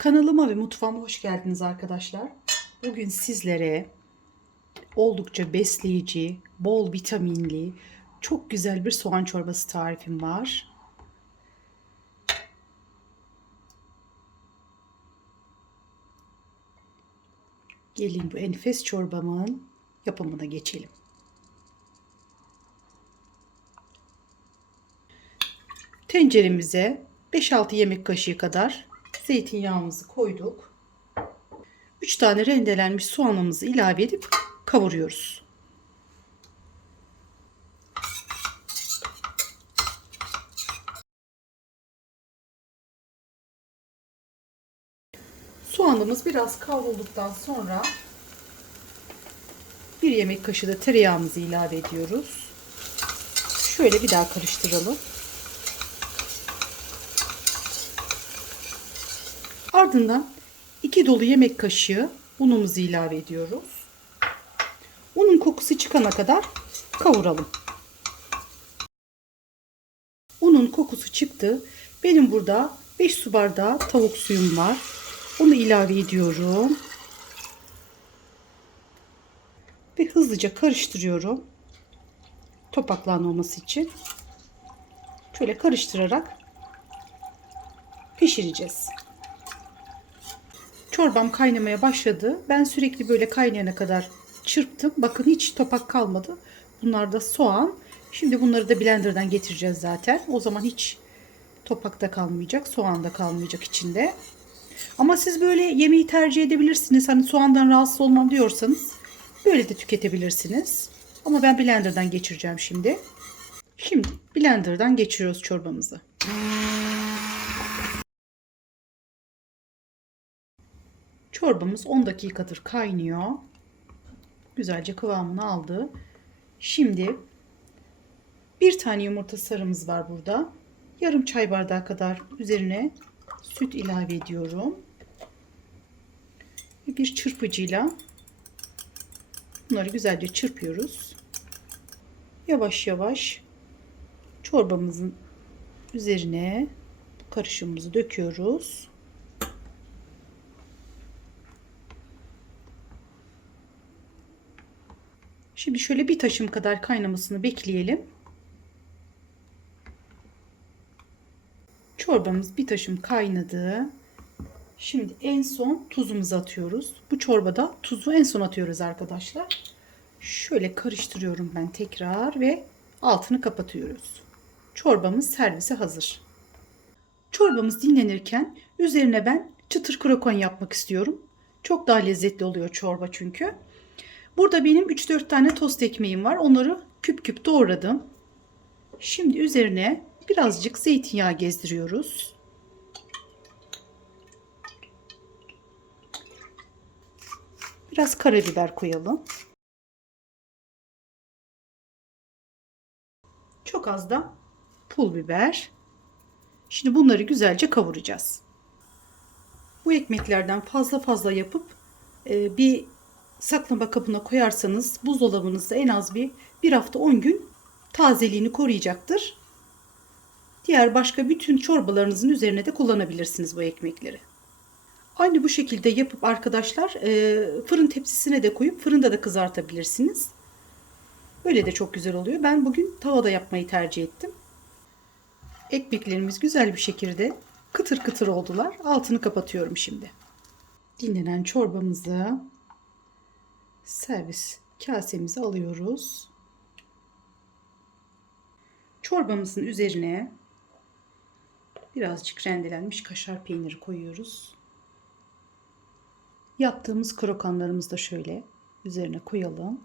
Kanalıma ve mutfağıma hoş geldiniz arkadaşlar. Bugün sizlere oldukça besleyici, bol vitaminli, çok güzel bir soğan çorbası tarifim var. Gelin bu enfes çorbamın yapımına geçelim. Tenceremize 5-6 yemek kaşığı kadar zeytinyağımızı koyduk. 3 tane rendelenmiş soğanımızı ilave edip kavuruyoruz. Soğanımız biraz kavrulduktan sonra bir yemek kaşığı da tereyağımızı ilave ediyoruz. Şöyle bir daha karıştıralım. Ardından 2 dolu yemek kaşığı unumuzu ilave ediyoruz. Unun kokusu çıkana kadar kavuralım. Unun kokusu çıktı. Benim burada 5 su bardağı tavuk suyum var. Onu ilave ediyorum. Ve hızlıca karıştırıyorum. Topaklanmaması için. Şöyle karıştırarak pişireceğiz. Çorbam kaynamaya başladı. Ben sürekli böyle kaynayana kadar çırptım. Bakın hiç topak kalmadı. Bunlar da soğan. Şimdi bunları da blenderdan getireceğiz zaten. O zaman hiç topakta kalmayacak. Soğan da kalmayacak içinde. Ama siz böyle yemeği tercih edebilirsiniz. Hani soğandan rahatsız olmam diyorsanız böyle de tüketebilirsiniz. Ama ben blenderdan geçireceğim şimdi. Şimdi blenderdan geçiriyoruz çorbamızı. Çorbamız 10 dakikadır kaynıyor. Güzelce kıvamını aldı. Şimdi bir tane yumurta sarımız var burada. Yarım çay bardağı kadar üzerine süt ilave ediyorum. Ve bir çırpıcıyla bunları güzelce çırpıyoruz. Yavaş yavaş çorbamızın üzerine karışımımızı döküyoruz. Şimdi şöyle bir taşım kadar kaynamasını bekleyelim. Çorbamız bir taşım kaynadı. Şimdi en son tuzumuzu atıyoruz. Bu çorbada tuzu en son atıyoruz arkadaşlar. Şöyle karıştırıyorum ben tekrar ve altını kapatıyoruz. Çorbamız servise hazır. Çorbamız dinlenirken üzerine ben çıtır krokon yapmak istiyorum. Çok daha lezzetli oluyor çorba çünkü. Burada benim 3-4 tane tost ekmeğim var. Onları küp küp doğradım. Şimdi üzerine birazcık zeytinyağı gezdiriyoruz. Biraz karabiber koyalım. Çok az da pul biber. Şimdi bunları güzelce kavuracağız. Bu ekmeklerden fazla fazla yapıp e, bir saklama kabına koyarsanız buzdolabınızda en az bir, bir hafta 10 gün tazeliğini koruyacaktır. Diğer başka bütün çorbalarınızın üzerine de kullanabilirsiniz bu ekmekleri. Aynı bu şekilde yapıp arkadaşlar e, fırın tepsisine de koyup fırında da kızartabilirsiniz. Böyle de çok güzel oluyor. Ben bugün tavada yapmayı tercih ettim. Ekmeklerimiz güzel bir şekilde kıtır kıtır oldular. Altını kapatıyorum şimdi. Dinlenen çorbamızı servis kasemize alıyoruz. Çorbamızın üzerine birazcık rendelenmiş kaşar peyniri koyuyoruz. Yaptığımız krokanlarımızı da şöyle üzerine koyalım.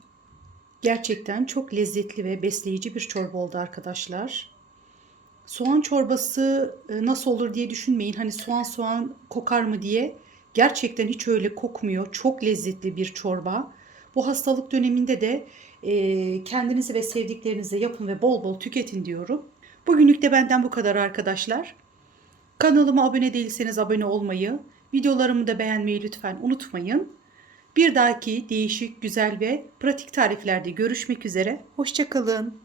Gerçekten çok lezzetli ve besleyici bir çorba oldu arkadaşlar. Soğan çorbası e, nasıl olur diye düşünmeyin. Hani soğan soğan kokar mı diye. Gerçekten hiç öyle kokmuyor. Çok lezzetli bir çorba. Bu hastalık döneminde de e, kendinize ve sevdiklerinize yapın ve bol bol tüketin diyorum. Bugünlük de benden bu kadar arkadaşlar. Kanalıma abone değilseniz abone olmayı, videolarımı da beğenmeyi lütfen unutmayın. Bir dahaki değişik, güzel ve pratik tariflerde görüşmek üzere. Hoşçakalın.